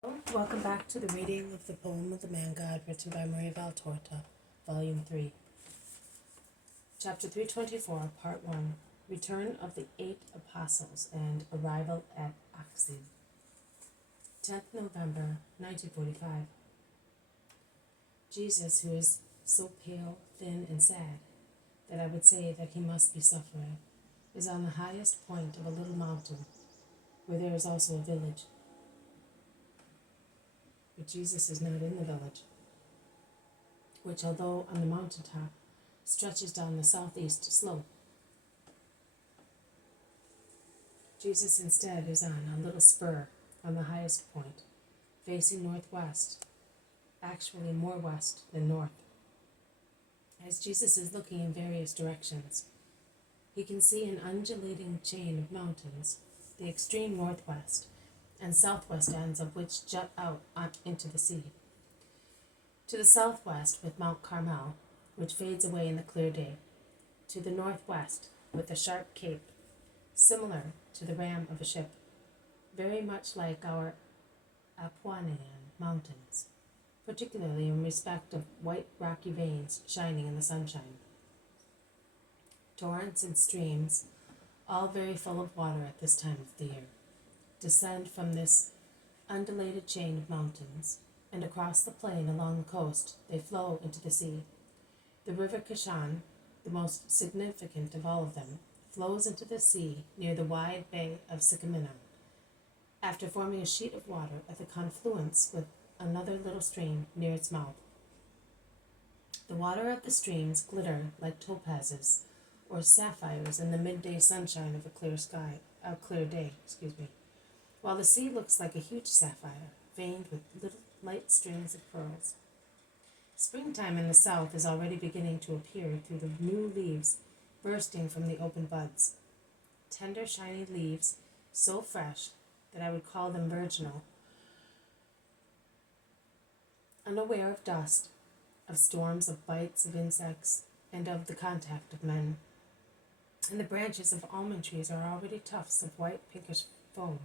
Welcome back to the reading of the poem of the Man God written by Maria Valtorta, Volume 3. Chapter 324, Part 1, Return of the Eight Apostles and Arrival at Achzib. 10th November, 1945. Jesus, who is so pale, thin, and sad that I would say that he must be suffering, is on the highest point of a little mountain, where there is also a village. But Jesus is not in the village, which, although on the mountain top, stretches down the southeast slope. Jesus instead is on a little spur on the highest point, facing northwest, actually more west than north. As Jesus is looking in various directions, he can see an undulating chain of mountains, the extreme northwest and southwest ends of which jut out into the sea. To the southwest with Mount Carmel, which fades away in the clear day. To the northwest with a sharp cape, similar to the ram of a ship, very much like our Appuanian mountains, particularly in respect of white rocky veins shining in the sunshine. Torrents and streams, all very full of water at this time of the year, descend from this undulated chain of mountains, and across the plain along the coast they flow into the sea. The river Kishan, the most significant of all of them, flows into the sea near the wide bay of Sycamina, after forming a sheet of water at the confluence with another little stream near its mouth. The water of the streams glitter like topazes or sapphires in the midday sunshine of a clear day, while the sea looks like a huge sapphire, veined with little light strings of pearls. Springtime in the south is already beginning to appear through the new leaves bursting from the open buds. Tender, shiny leaves, so fresh that I would call them virginal, unaware of dust, of storms, of bites, of insects, and of the contact of men. And the branches of almond trees are already tufts of white pinkish foam,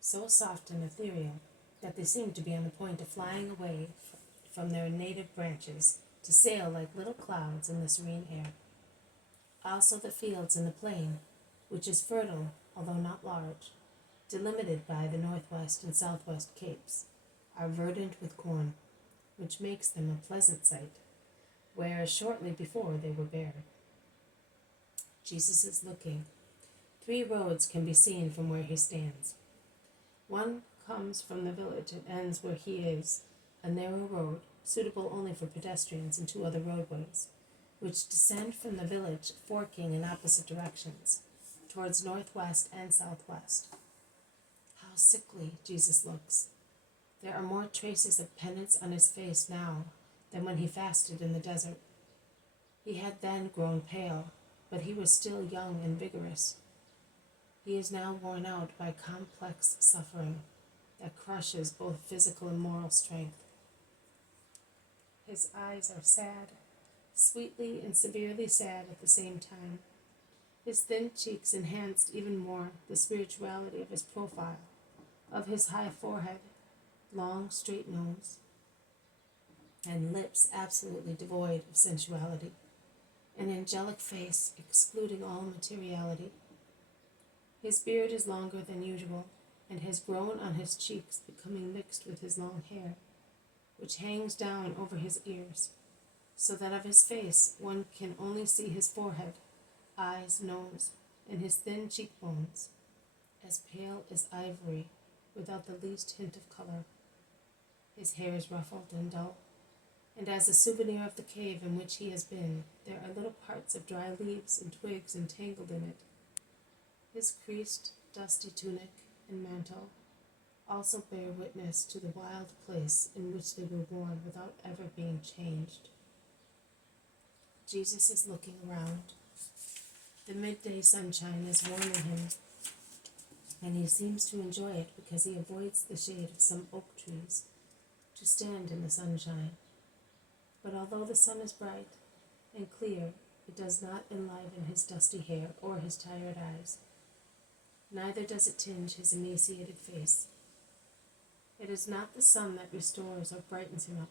so soft and ethereal that they seem to be on the point of flying away from their native branches to sail like little clouds in the serene air. Also the fields in the plain, which is fertile although not large, delimited by the northwest and southwest capes, are verdant with corn, which makes them a pleasant sight, whereas shortly before they were bare. Jesus is looking. 3 roads can be seen from where he stands. One comes from the village and ends where he is, a narrow road, suitable only for pedestrians, and 2 other roadways, which descend from the village, forking in opposite directions, towards northwest and southwest. How sickly Jesus looks. There are more traces of penance on his face now than when he fasted in the desert. He had then grown pale, but he was still young and vigorous. He is now worn out by complex suffering that crushes both physical and moral strength. His eyes are sad, sweetly and severely sad at the same time. His thin cheeks enhanced even more the spirituality of his profile, of his high forehead, long straight nose, and lips absolutely devoid of sensuality, an angelic face excluding all materiality. His beard is longer than usual, and has grown on his cheeks, becoming mixed with his long hair, which hangs down over his ears, so that of his face one can only see his forehead, eyes, nose, and his thin cheekbones, as pale as ivory, without the least hint of color. His hair is ruffled and dull, and as a souvenir of the cave in which he has been, there are little parts of dry leaves and twigs entangled in it. His creased, dusty tunic and mantle also bear witness to the wild place in which they were worn without ever being changed. Jesus is looking around. The midday sunshine is warming him, and he seems to enjoy it because he avoids the shade of some oak trees to stand in the sunshine. But although the sun is bright and clear, it does not enliven his dusty hair or his tired eyes. Neither does it tinge his emaciated face. It is not the sun that restores or brightens him up,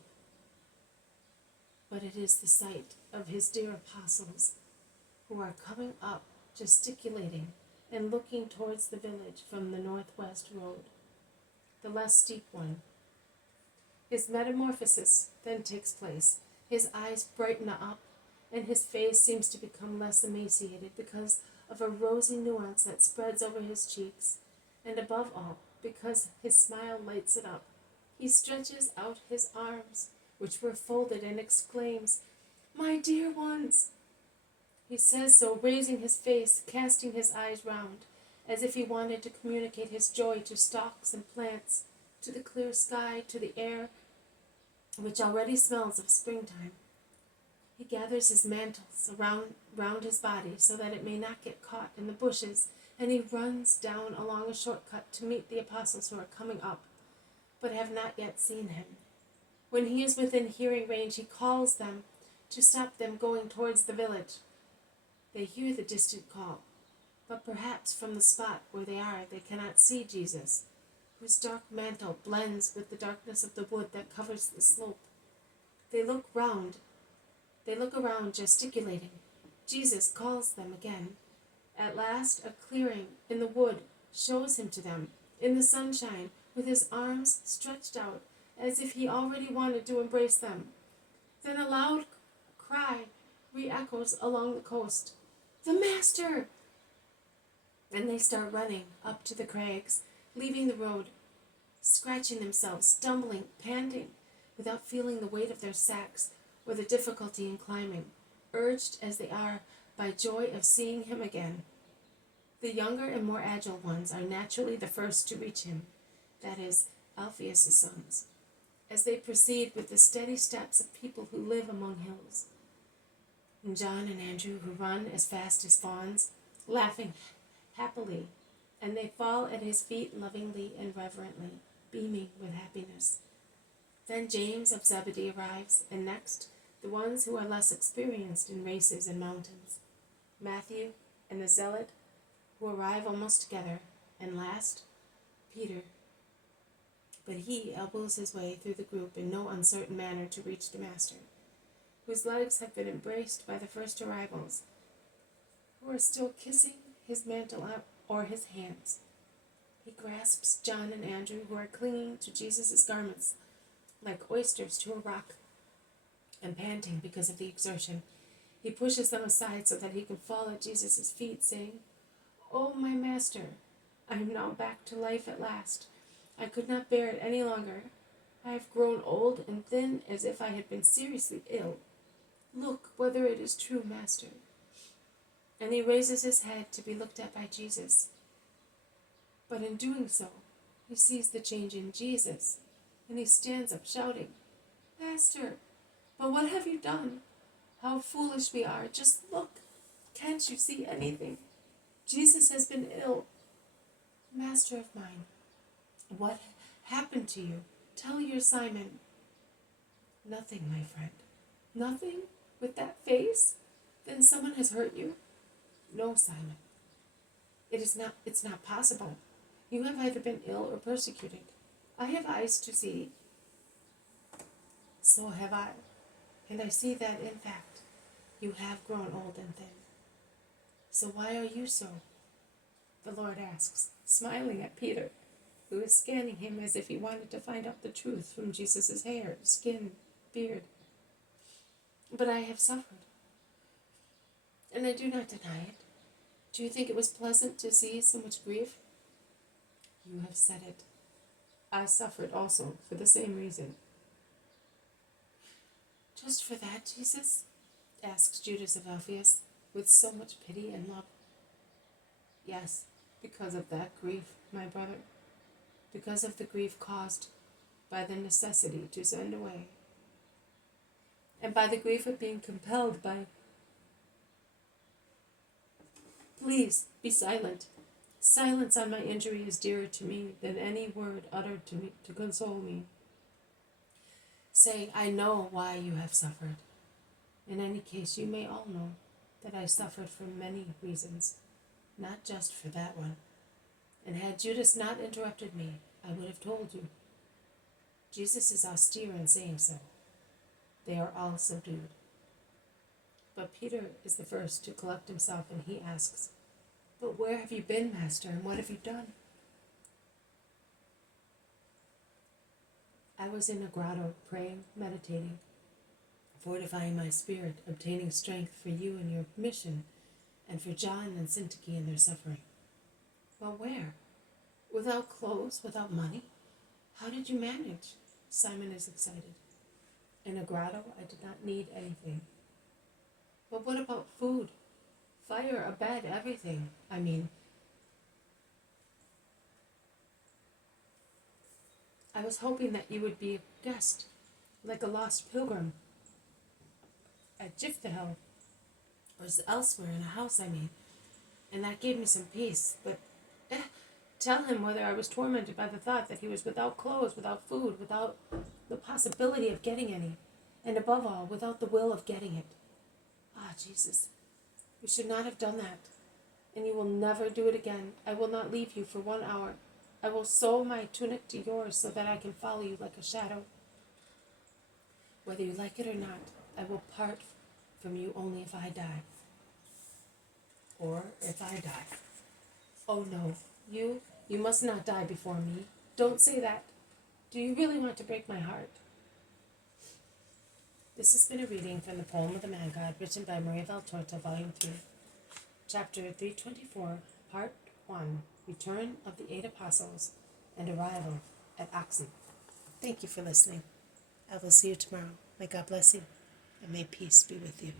but it is the sight of his dear apostles who are coming up, gesticulating, and looking towards the village from the northwest road, the less steep one. His metamorphosis then takes place. His eyes brighten up, and his face seems to become less emaciated because of a rosy nuance that spreads over his cheeks, and above all, because his smile lights it up. He stretches out his arms, which were folded, and exclaims, "My dear ones!" He says so, raising his face, casting his eyes round, as if he wanted to communicate his joy to stalks and plants, to the clear sky, to the air, which already smells of springtime. He gathers his mantles round his body so that it may not get caught in the bushes, and he runs down along a shortcut to meet the apostles who are coming up, but have not yet seen him. When he is within hearing range, he calls them to stop them going towards the village. They hear the distant call, but perhaps from the spot where they are they cannot see Jesus, whose dark mantle blends with the darkness of the wood that covers the slope. They look around, gesticulating. Jesus calls them again. At last, a clearing in the wood shows him to them, in the sunshine, with his arms stretched out, as if he already wanted to embrace them. Then a loud cry re-echoes along the coast, "The Master!" And they start running up to the crags, leaving the road, scratching themselves, stumbling, panting, without feeling the weight of their sacks or the difficulty in climbing, urged as they are by joy of seeing him again. The younger and more agile ones are naturally the first to reach him, that is, Alphaeus' sons, as they proceed with the steady steps of people who live among hills. And John and Andrew, who run as fast as fawns, laughing happily, and they fall at his feet lovingly and reverently, beaming with happiness. Then James of Zebedee arrives, and next, the ones who are less experienced in races and mountains, Matthew and the zealot, who arrive almost together, and last, Peter. But he elbows his way through the group in no uncertain manner to reach the Master, whose legs have been embraced by the first arrivals, who are still kissing his mantle or his hands. He grasps John and Andrew, who are clinging to Jesus' garments like oysters to a rock, and panting because of the exertion. He pushes them aside so that he can fall at Jesus' feet, saying, "Oh, my Master, I am now back to life at last. I could not bear it any longer. I have grown old and thin as if I had been seriously ill. Look whether it is true, Master." And he raises his head to be looked at by Jesus. But in doing so, he sees the change in Jesus, and he stands up shouting, "Master, but what have you done? How foolish we are. Just look. Can't you see anything? Jesus has been ill. Master of mine, what happened to you? Tell your Simon." "Nothing, my friend." "Nothing? With that face? Then someone has hurt you?" "No, Simon. It's not possible. You have either been ill or persecuted. I have eyes to see." "So have I, and I see that, in fact, you have grown old and thin. So why are you so?" the Lord asks, smiling at Peter, who is scanning him as if he wanted to find out the truth from Jesus' hair, skin, beard. "But I have suffered, and I do not deny it. Do you think it was pleasant to see so much grief?" "You have said it. I suffered also for the same reason." "Just for that, Jesus?" asks Judas of Alphaeus, with so much pity and love. "Yes, because of that grief, my brother. Because of the grief caused by the necessity to send away, and by the grief of being compelled by..." "Please, be silent. Silence on my injury is dearer to me than any word uttered to me to console me. Say, I know why you have suffered. In any case, you may all know that I suffered for many reasons, not just for that one. And had Judas not interrupted me, I would have told you. Jesus is austere in saying so. They are all subdued. But Peter is the first to collect himself, and he asks, "But where have you been, Master, and what have you done?" "I was in a grotto, praying, meditating, fortifying my spirit, obtaining strength for you and your mission, and for John and Syntyche in their suffering." "Well, where? Without clothes, without money? How did you manage?" Simon is excited. "In a grotto, I did not need anything." "But what about food? Fire, a bed, everything. I was hoping that you would be a guest, like a lost pilgrim, at Jiftahel, or elsewhere in a house, and that gave me some peace. But tell him whether I was tormented by the thought that he was without clothes, without food, without the possibility of getting any, and above all, without the will of getting it. Ah, Jesus, you should not have done that, and you will never do it again. I will not leave you for 1 hour. I will sew my tunic to yours so that I can follow you like a shadow. Whether you like it or not, I will part from you only if I die. Or if I die. Oh no, you must not die before me. Don't say that. Do you really want to break my heart?" This has been a reading from the Poem of the Man God, written by Maria Valtorta, Volume 3, Chapter 324, Part 1, Return of the 8 Apostles and Arrival at Achzib. Thank you for listening. I will see you tomorrow. May God bless you, and may peace be with you.